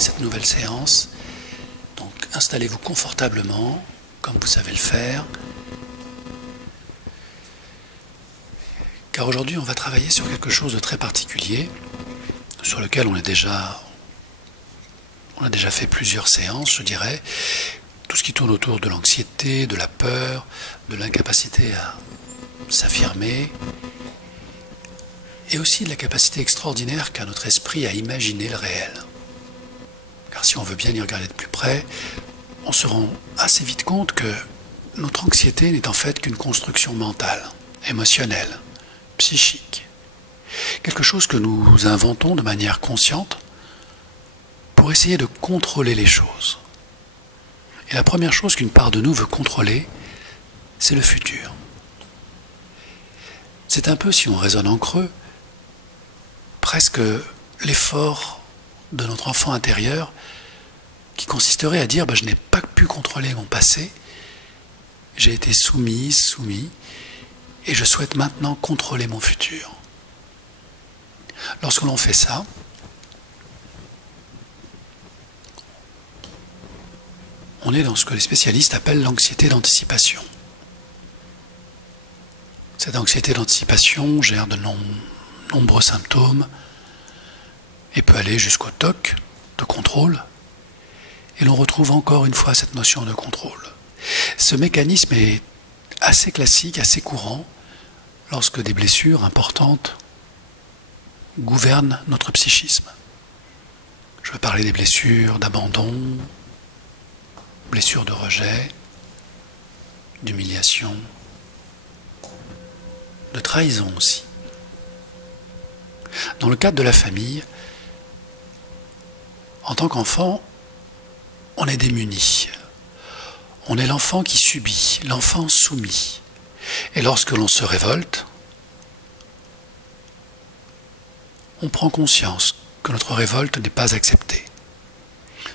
cette nouvelle séance. Donc installez-vous confortablement, comme vous savez le faire. Car aujourd'hui, on va travailler sur quelque chose de très particulier, sur lequel on a déjà fait plusieurs séances, je dirais. Tout ce qui tourne autour de l'anxiété, de la peur, de l'incapacité à s'affirmer, et aussi de la capacité extraordinaire qu'a notre esprit à imaginer le réel. Car si on veut bien y regarder de plus près, on se rend assez vite compte que notre anxiété n'est en fait qu'une construction mentale, émotionnelle, psychique. Quelque chose que nous inventons de manière consciente pour essayer de contrôler les choses. Et la première chose qu'une part de nous veut contrôler, c'est le futur. C'est un peu, si on raisonne en creux, presque l'effort de notre enfant intérieur qui consisterait à dire je n'ai pas pu contrôler mon passé, j'ai été soumis, et je souhaite maintenant contrôler mon futur. Lorsque l'on fait ça, on est dans ce que les spécialistes appellent l'anxiété d'anticipation. Cette anxiété d'anticipation gère de nombreux symptômes et peut aller jusqu'au TOC, de contrôle, et l'on retrouve encore une fois cette notion de contrôle. Ce mécanisme est assez classique, assez courant, lorsque des blessures importantes gouvernent notre psychisme. Je veux parler des blessures d'abandon, blessures de rejet, d'humiliation, de trahison aussi. Dans le cadre de la famille, en tant qu'enfant, on est démuni. On est l'enfant qui subit, l'enfant soumis. Et lorsque l'on se révolte, on prend conscience que notre révolte n'est pas acceptée.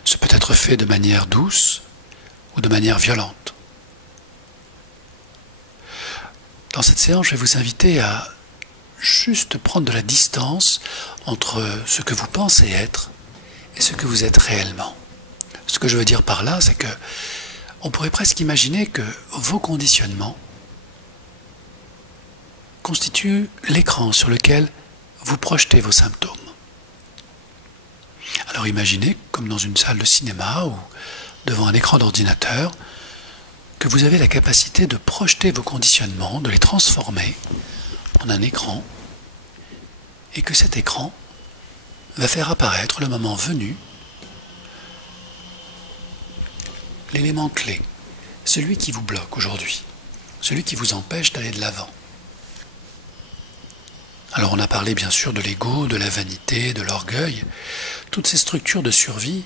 Ce peut être fait de manière douce ou de manière violente. Dans cette séance, je vais vous inviter à juste prendre de la distance entre ce que vous pensez être et ce que vous êtes réellement. Ce que je veux dire par là, c'est que on pourrait presque imaginer que vos conditionnements constituent l'écran sur lequel vous projetez vos symptômes. Alors imaginez, comme dans une salle de cinéma ou devant un écran d'ordinateur, que vous avez la capacité de projeter vos conditionnements, de les transformer en un écran, et que cet écran va faire apparaître le moment venu l'élément clé, celui qui vous bloque aujourd'hui, celui qui vous empêche d'aller de l'avant. Alors on a parlé bien sûr de l'ego, de la vanité, de l'orgueil, toutes ces structures de survie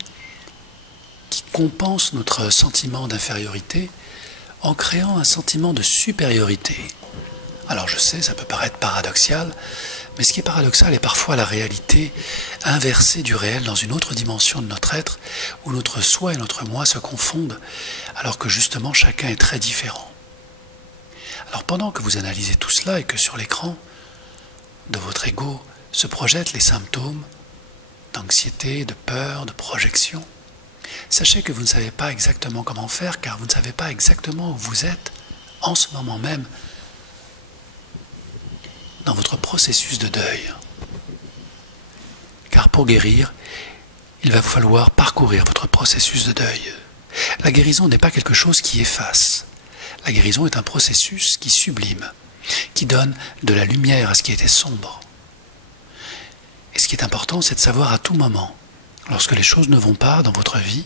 qui compensent notre sentiment d'infériorité en créant un sentiment de supériorité. Alors je sais, ça peut paraître paradoxal, mais ce qui est paradoxal est parfois la réalité inversée du réel dans une autre dimension de notre être, où notre soi et notre moi se confondent, alors que justement chacun est très différent. Alors pendant que vous analysez tout cela et que sur l'écran de votre ego se projettent les symptômes d'anxiété, de peur, de projection, sachez que vous ne savez pas exactement comment faire, car vous ne savez pas exactement où vous êtes en ce moment même dans votre processus de deuil. Car pour guérir, il va vous falloir parcourir votre processus de deuil. La guérison n'est pas quelque chose qui efface. La guérison est un processus qui sublime, qui donne de la lumière à ce qui était sombre. Et ce qui est important, c'est de savoir à tout moment, lorsque les choses ne vont pas dans votre vie,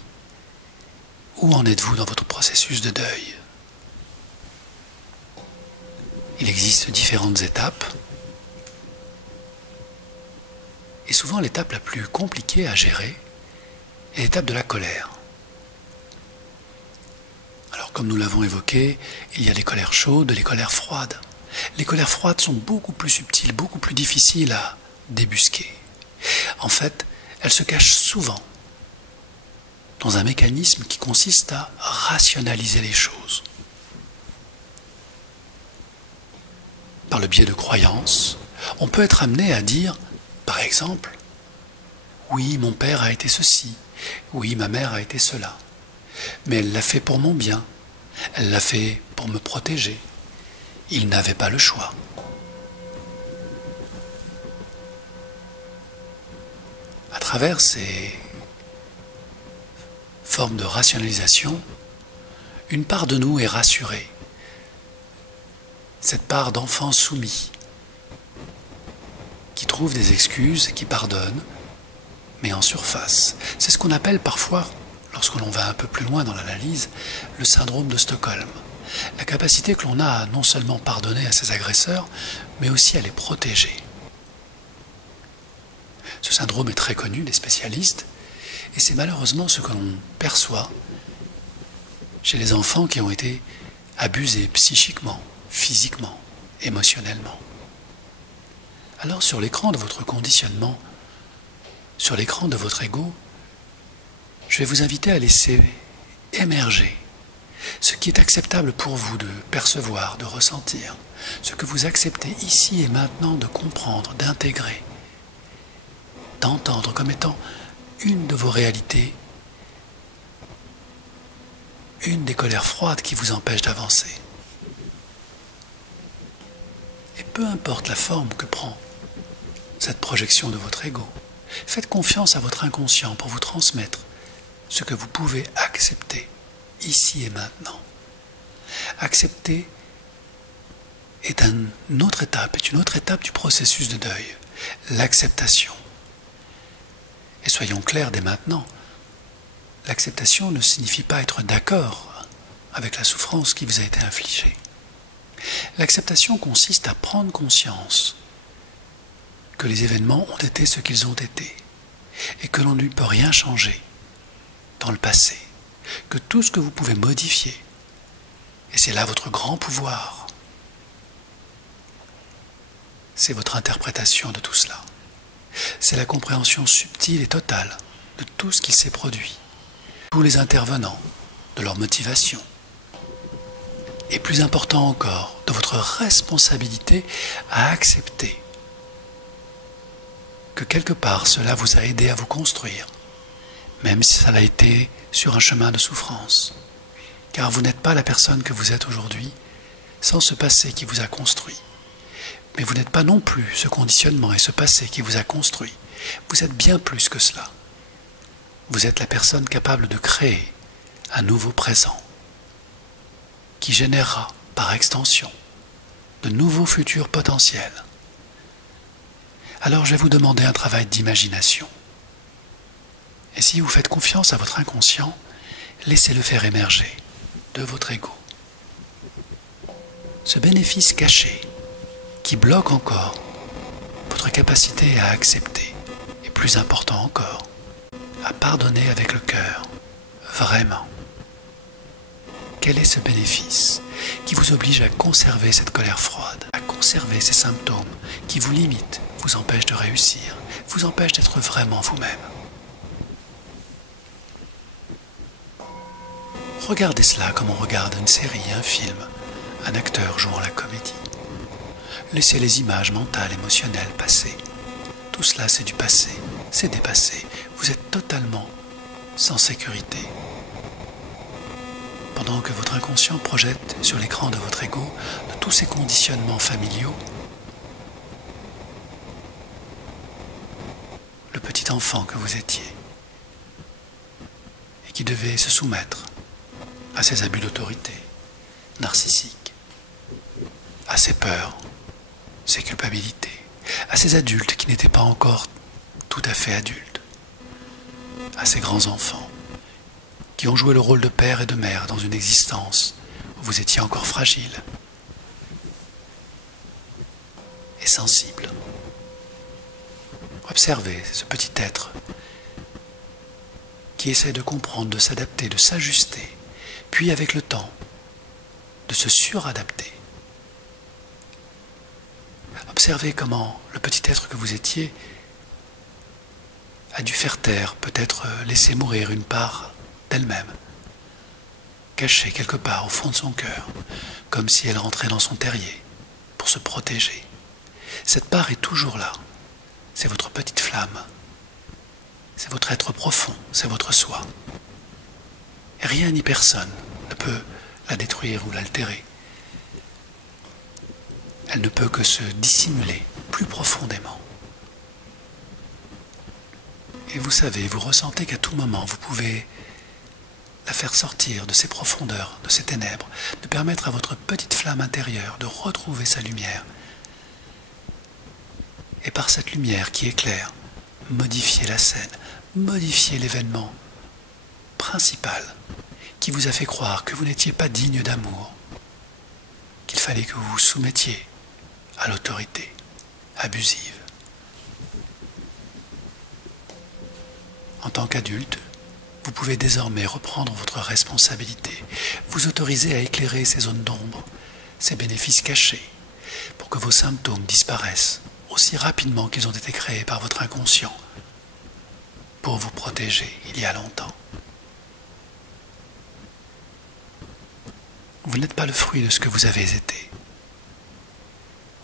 où en êtes-vous dans votre processus de deuil? Il existe différentes étapes. Et souvent, l'étape la plus compliquée à gérer est l'étape de la colère. Alors, comme nous l'avons évoqué, il y a les colères chaudes et les colères froides. Les colères froides sont beaucoup plus subtiles, beaucoup plus difficiles à débusquer. En fait, elles se cachent souvent dans un mécanisme qui consiste à rationaliser les choses. par le biais de croyances, on peut être amené à dire, par exemple, « Oui, mon père a été ceci. Oui, ma mère a été cela. Mais elle l'a fait pour mon bien. Elle l'a fait pour me protéger. Il n'avait pas le choix. À travers ces formes de rationalisation, une part de nous est rassurée. Cette part d'enfant soumis, qui trouve des excuses, qui pardonne, mais en surface. C'est ce qu'on appelle parfois, lorsque l'on va un peu plus loin dans l'analyse, le syndrome de Stockholm. La capacité que l'on a à non seulement pardonner à ses agresseurs, mais aussi à les protéger. Ce syndrome est très connu des spécialistes, et c'est malheureusement ce que l'on perçoit chez les enfants qui ont été abusés psychiquement, physiquement, émotionnellement. Alors sur l'écran de votre conditionnement, sur l'écran de votre ego, je vais vous inviter à laisser émerger ce qui est acceptable pour vous de percevoir, de ressentir, ce que vous acceptez ici et maintenant de comprendre, d'intégrer, d'entendre comme étant une de vos réalités, une des colères froides qui vous empêchent d'avancer. Et peu importe la forme que prend cette projection de votre ego, faites confiance à votre inconscient pour vous transmettre ce que vous pouvez accepter ici et maintenant. Accepter est une autre étape du processus de deuil, l'acceptation. Et soyons clairs dès maintenant, l'acceptation ne signifie pas être d'accord avec la souffrance qui vous a été infligée. L'acceptation consiste à prendre conscience que les événements ont été ce qu'ils ont été et que l'on ne peut rien changer dans le passé, que tout ce que vous pouvez modifier, et c'est là votre grand pouvoir, c'est votre interprétation de tout cela. C'est la compréhension subtile et totale de tout ce qui s'est produit, tous les intervenants, de leur motivation, et plus important encore, de votre responsabilité à accepter que quelque part cela vous a aidé à vous construire, même si ça l'a été sur un chemin de souffrance. Car vous n'êtes pas la personne que vous êtes aujourd'hui sans ce passé qui vous a construit. Mais vous n'êtes pas non plus ce conditionnement et ce passé qui vous a construit. Vous êtes bien plus que cela. Vous êtes la personne capable de créer un nouveau présent qui générera, par extension, de nouveaux futurs potentiels. Alors je vais vous demander un travail d'imagination. Et si vous faites confiance à votre inconscient, laissez-le faire émerger de votre ego ce bénéfice caché qui bloque encore votre capacité à accepter, et plus important encore, à pardonner avec le cœur, vraiment. Quel est ce bénéfice qui vous oblige à conserver cette colère froide, à conserver ces symptômes qui vous limitent, vous empêchent de réussir, vous empêchent d'être vraiment vous-même? Regardez cela comme on regarde une série, un film, un acteur jouant la comédie. Laissez les images mentales, émotionnelles passer. Tout cela, c'est du passé, c'est dépassé. Vous êtes totalement sans sécurité. Pendant que votre inconscient projette sur l'écran de votre ego de tous ces conditionnements familiaux, le petit enfant que vous étiez et qui devait se soumettre à ces abus d'autorité narcissiques, à ces peurs, ces culpabilités, à ces adultes qui n'étaient pas encore tout à fait adultes, à ces grands-enfants qui ont joué le rôle de père et de mère dans une existence où vous étiez encore fragile et sensible. Observez ce petit être qui essaie de comprendre, de s'adapter, de s'ajuster, puis avec le temps, de se suradapter. Observez comment le petit être que vous étiez a dû faire taire, peut-être laisser mourir une part d'elle-même, cachée quelque part au fond de son cœur, comme si elle rentrait dans son terrier pour se protéger. Cette part est toujours là, c'est votre petite flamme. c'est votre être profond, c'est votre soi. Et rien ni personne ne peut la détruire ou l'altérer. Elle ne peut que se dissimuler plus profondément. Et vous savez, vous ressentez qu'à tout moment, vous pouvez la faire sortir de ses profondeurs, de ses ténèbres, de permettre à votre petite flamme intérieure de retrouver sa lumière. Et par cette lumière qui éclaire, modifier la scène, modifier l'événement principal qui vous a fait croire que vous n'étiez pas digne d'amour, qu'il fallait que vous vous soumettiez à l'autorité abusive. En tant qu'adulte, vous pouvez désormais reprendre votre responsabilité, vous autoriser à éclairer ces zones d'ombre, ces bénéfices cachés, pour que vos symptômes disparaissent aussi rapidement qu'ils ont été créés par votre inconscient, pour vous protéger il y a longtemps. Vous n'êtes pas le fruit de ce que vous avez été.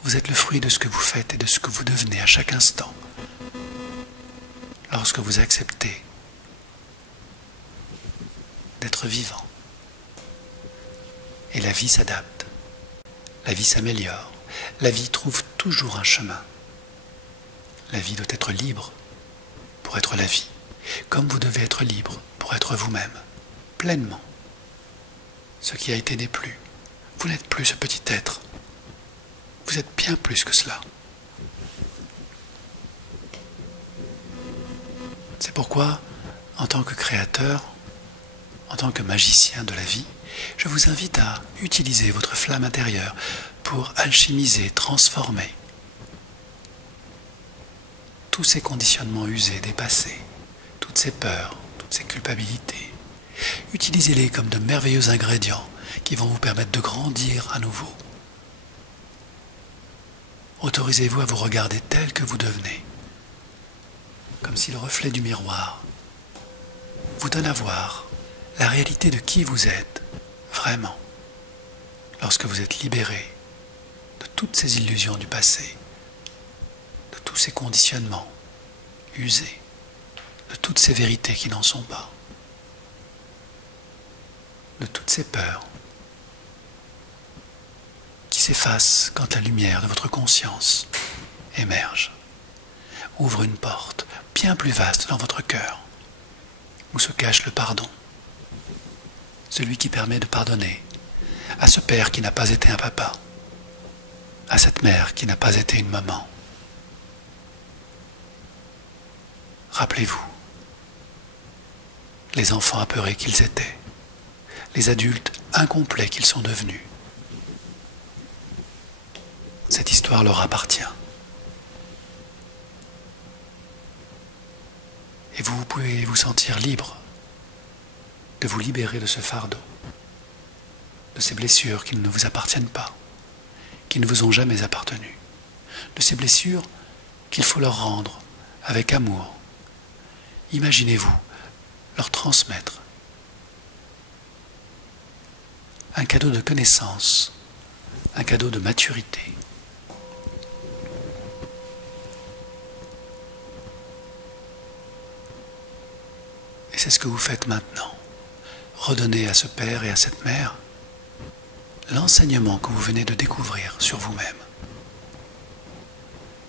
Vous êtes le fruit de ce que vous faites et de ce que vous devenez à chaque instant. Lorsque vous acceptez d'être vivant. Et la vie s'adapte. La vie s'améliore. La vie trouve toujours un chemin. La vie doit être libre pour être la vie. Comme vous devez être libre pour être vous-même, pleinement. Ce qui a été n'est plus. Vous n'êtes plus ce petit être. Vous êtes bien plus que cela. C'est pourquoi, en tant que créateur, en tant que magicien de la vie, je vous invite à utiliser votre flamme intérieure pour alchimiser, transformer tous ces conditionnements usés, dépassés, toutes ces peurs, toutes ces culpabilités. Utilisez-les comme de merveilleux ingrédients qui vont vous permettre de grandir à nouveau. Autorisez-vous à vous regarder tel que vous devenez, comme si le reflet du miroir vous donne à voir la réalité de qui vous êtes, vraiment, lorsque vous êtes libéré de toutes ces illusions du passé, de tous ces conditionnements usés, de toutes ces vérités qui n'en sont pas, de toutes ces peurs qui s'effacent quand la lumière de votre conscience émerge, ouvre une porte bien plus vaste dans votre cœur, où se cache le pardon, celui qui permet de pardonner à ce père qui n'a pas été un papa, à cette mère qui n'a pas été une maman. Rappelez-vous, les enfants apeurés qu'ils étaient, les adultes incomplets qu'ils sont devenus. Cette histoire leur appartient. Et vous pouvez vous sentir libre de vous libérer de ce fardeau, de ces blessures qui ne vous appartiennent pas, qui ne vous ont jamais appartenu, de ces blessures qu'il faut leur rendre avec amour. Imaginez-vous leur transmettre un cadeau de connaissance, un cadeau de maturité. Et c'est ce que vous faites maintenant. Redonnez à ce père et à cette mère l'enseignement que vous venez de découvrir sur vous-même.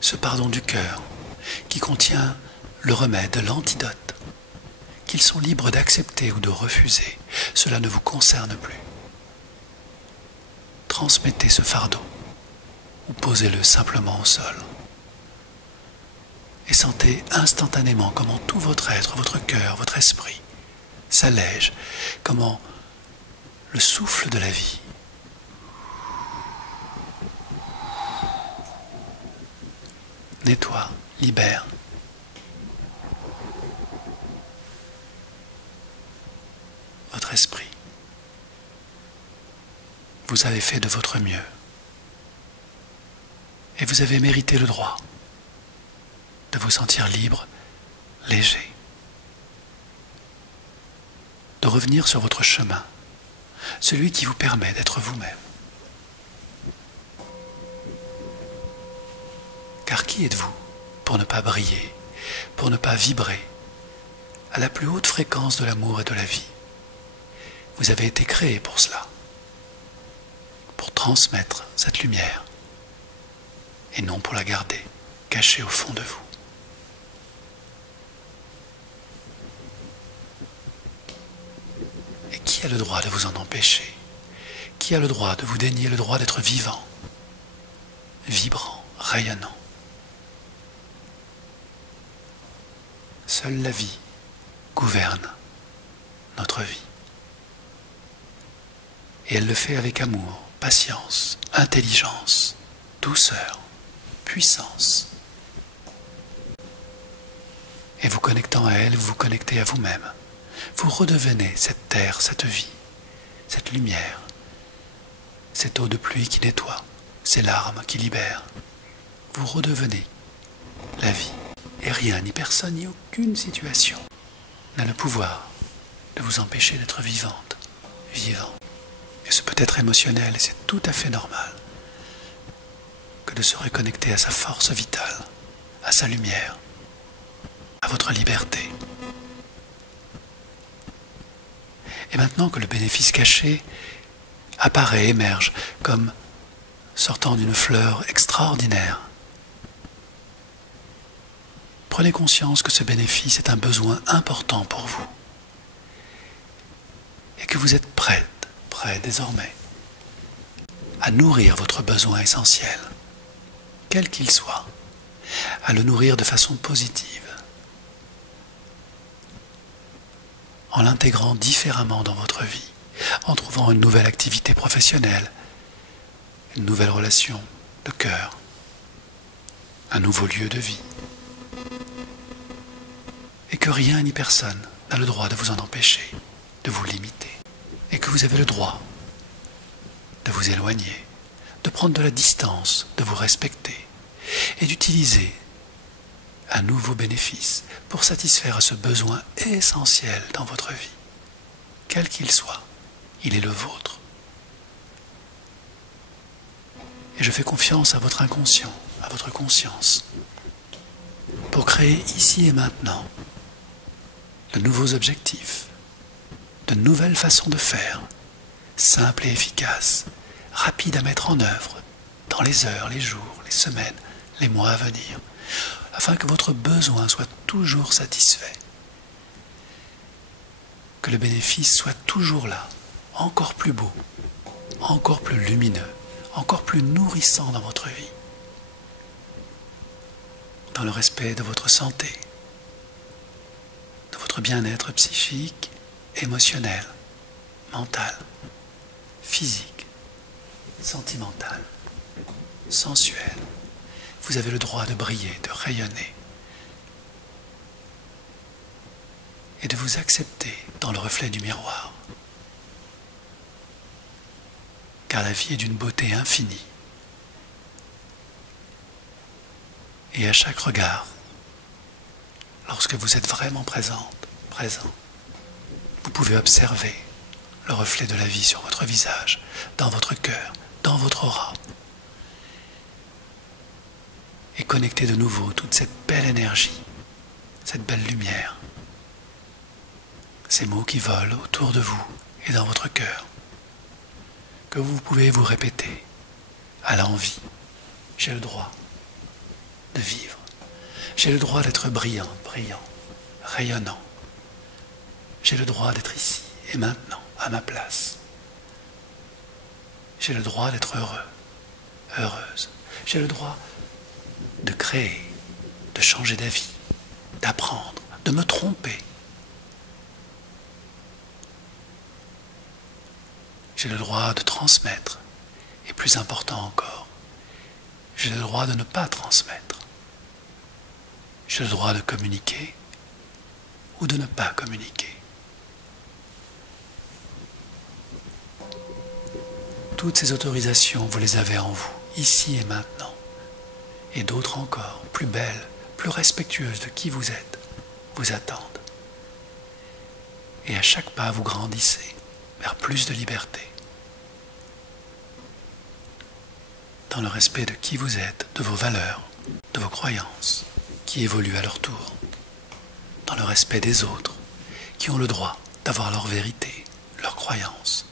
Ce pardon du cœur qui contient le remède, l'antidote, qu'ils sont libres d'accepter ou de refuser. Cela ne vous concerne plus. Transmettez ce fardeau ou posez-le simplement au sol. Et sentez instantanément comment tout votre être, votre cœur, votre esprit s'allège, comment le souffle de la vie nettoie, libère. Votre esprit. Vous avez fait de votre mieux. Et vous avez mérité le droit de vous sentir libre, léger. De revenir sur votre chemin, celui qui vous permet d'être vous-même. Car qui êtes-vous pour ne pas briller, pour ne pas vibrer à la plus haute fréquence de l'amour et de la vie. Vous avez été créé pour cela, pour transmettre cette lumière, et non pour la garder cachée au fond de vous. Et qui a le droit de vous en empêcher? Qui a le droit de vous dénier le droit d'être vivant, vibrant, rayonnant? Seule la vie gouverne notre vie. Et elle le fait avec amour, patience, intelligence, douceur, puissance. Et vous connectant à elle, vous vous connectez à vous-même. Vous redevenez cette terre, cette vie, cette lumière, cette eau de pluie qui nettoie, ces larmes qui libèrent. Vous redevenez la vie. Et rien, ni personne, ni aucune situation n'a le pouvoir de vous empêcher d'être vivante, vivant. Et ce peut être émotionnel, et c'est tout à fait normal que de se reconnecter à sa force vitale, à sa lumière, à votre liberté. Et maintenant que le bénéfice caché apparaît, émerge, comme sortant d'une fleur extraordinaire, prenez conscience que ce bénéfice est un besoin important pour vous et que vous êtes prêt désormais à nourrir votre besoin essentiel, quel qu'il soit, à le nourrir de façon positive, en l'intégrant différemment dans votre vie, en trouvant une nouvelle activité professionnelle, une nouvelle relation de cœur, un nouveau lieu de vie. Et que rien ni personne n'a le droit de vous en empêcher, de vous limiter. Et que vous avez le droit de vous éloigner, de prendre de la distance, de vous respecter et d'utiliser un nouveau bénéfice pour satisfaire à ce besoin essentiel dans votre vie. Quel qu'il soit, il est le vôtre. Et je fais confiance à votre inconscient, à votre conscience, pour créer ici et maintenant de nouveaux objectifs, de nouvelles façons de faire, simples et efficaces, rapides à mettre en œuvre dans les heures, les jours, les semaines, les mois à venir, afin que votre besoin soit toujours satisfait, que le bénéfice soit toujours là, encore plus beau, encore plus lumineux, encore plus nourrissant dans votre vie, dans le respect de votre santé, de votre bien-être psychique, émotionnel, mental, physique, sentimental, sensuel. Vous avez le droit de briller, de rayonner et de vous accepter dans le reflet du miroir. Car la vie est d'une beauté infinie. Et à chaque regard, lorsque vous êtes vraiment présent, vous pouvez observer le reflet de la vie sur votre visage, dans votre cœur, dans votre aura. Et connecter de nouveau toute cette belle énergie, cette belle lumière, ces mots qui volent autour de vous et dans votre cœur, que vous pouvez vous répéter à l'envi. J'ai le droit de vivre. J'ai le droit d'être brillant, rayonnant. J'ai le droit d'être ici et maintenant, à ma place. J'ai le droit d'être heureux, heureuse. J'ai le droit de créer, de changer d'avis, d'apprendre, de me tromper. J'ai le droit de transmettre, et plus important encore, j'ai le droit de ne pas transmettre. J'ai le droit de communiquer ou de ne pas communiquer. Toutes ces autorisations, vous les avez en vous, ici et maintenant. Et d'autres encore, plus belles, plus respectueuses de qui vous êtes, vous attendent. Et à chaque pas, vous grandissez vers plus de liberté. Dans le respect de qui vous êtes, de vos valeurs, de vos croyances, qui évoluent à leur tour. Dans le respect des autres, qui ont le droit d'avoir leur vérité, leurs croyances,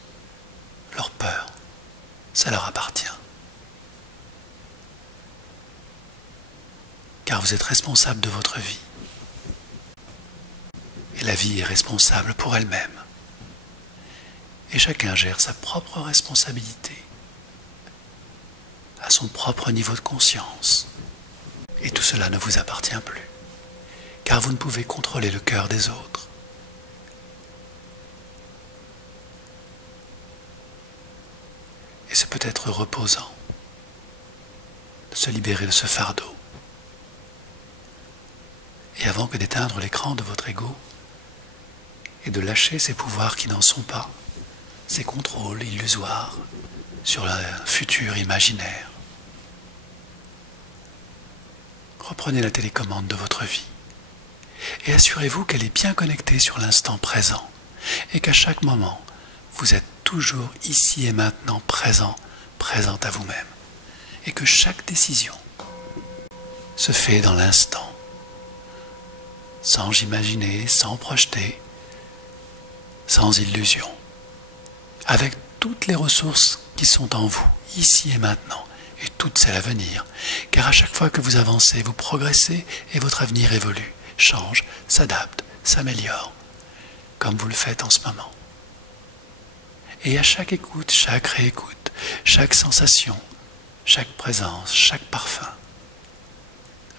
leurs peurs. Ça leur appartient. Car vous êtes responsable de votre vie. Et la vie est responsable pour elle-même. Et chacun gère sa propre responsabilité, à son propre niveau de conscience. Et tout cela ne vous appartient plus, car vous ne pouvez contrôler le cœur des autres. Et c'est peut-être reposant de se libérer de ce fardeau. Et avant que d'éteindre l'écran de votre ego et de lâcher ces pouvoirs qui n'en sont pas, ces contrôles illusoires sur un futur imaginaire, reprenez la télécommande de votre vie et assurez-vous qu'elle est bien connectée sur l'instant présent et qu'à chaque moment, vous êtes toujours ici et maintenant présent à vous-même et que chaque décision se fait dans l'instant, sans imaginer, sans projeter, sans illusion, avec toutes les ressources qui sont en vous, ici et maintenant, et toutes celles à venir, car à chaque fois que vous avancez, vous progressez et votre avenir évolue, change, s'adapte, s'améliore, comme vous le faites en ce moment. Et à chaque écoute, chaque réécoute, chaque sensation, chaque présence, chaque parfum,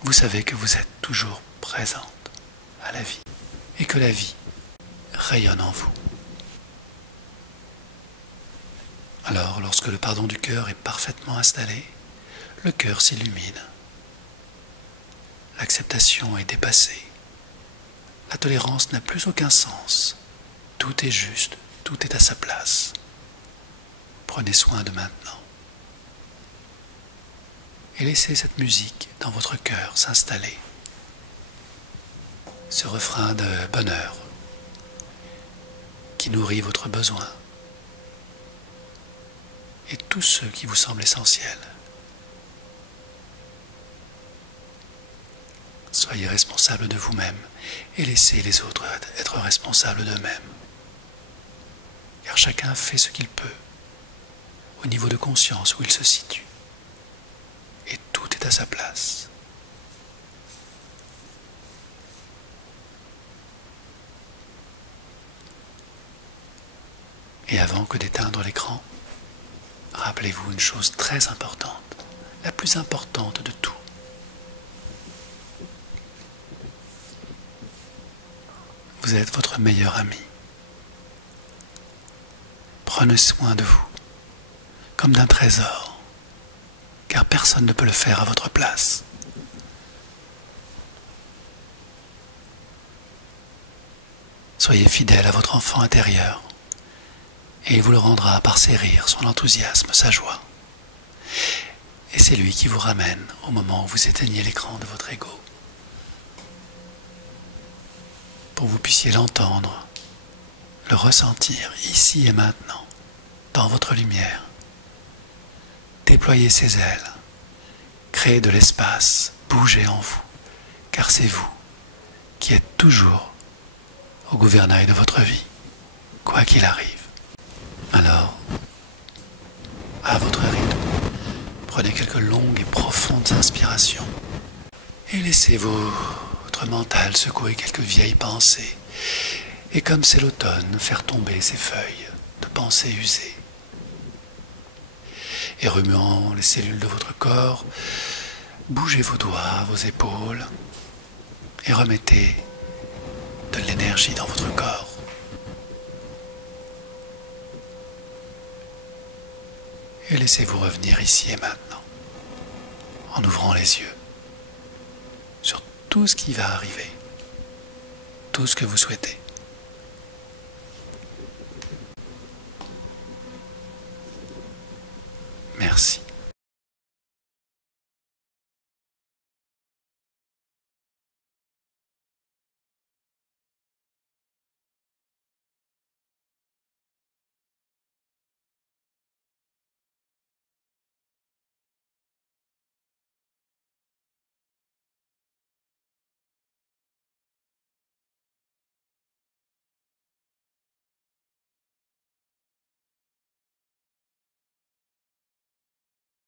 vous savez que vous êtes toujours présente à la vie et que la vie rayonne en vous. Alors, lorsque le pardon du cœur est parfaitement installé, le cœur s'illumine. L'acceptation est dépassée. La tolérance n'a plus aucun sens. Tout est juste, tout est à sa place. Prenez soin de maintenant. Et laissez cette musique dans votre cœur s'installer. Ce refrain de bonheur qui nourrit votre besoin et tous ceux qui vous semblent essentiels. Soyez responsable de vous-même et laissez les autres être responsables d'eux-mêmes. Car chacun fait ce qu'il peut au niveau de conscience où il se situe. Et tout est à sa place. Et avant que d'éteindre l'écran, rappelez-vous une chose très importante, la plus importante de tout. Vous êtes votre meilleur ami. Prenez soin de vous, comme d'un trésor, car personne ne peut le faire à votre place. Soyez fidèle à votre enfant intérieur, et il vous le rendra par ses rires, son enthousiasme, sa joie. Et c'est lui qui vous ramène au moment où vous éteignez l'écran de votre ego, pour que vous puissiez l'entendre, le ressentir ici et maintenant, dans votre lumière. Déployez ses ailes, créez de l'espace, bougez en vous, car c'est vous qui êtes toujours au gouvernail de votre vie, quoi qu'il arrive. Alors, à votre rythme, prenez quelques longues et profondes inspirations et laissez votre mental secouer quelques vieilles pensées et comme c'est l'automne, faire tomber ces feuilles de pensées usées. Et remuant les cellules de votre corps, bougez vos doigts, vos épaules et remettez de l'énergie dans votre corps. Et laissez-vous revenir ici et maintenant, en ouvrant les yeux sur tout ce qui va arriver, tout ce que vous souhaitez.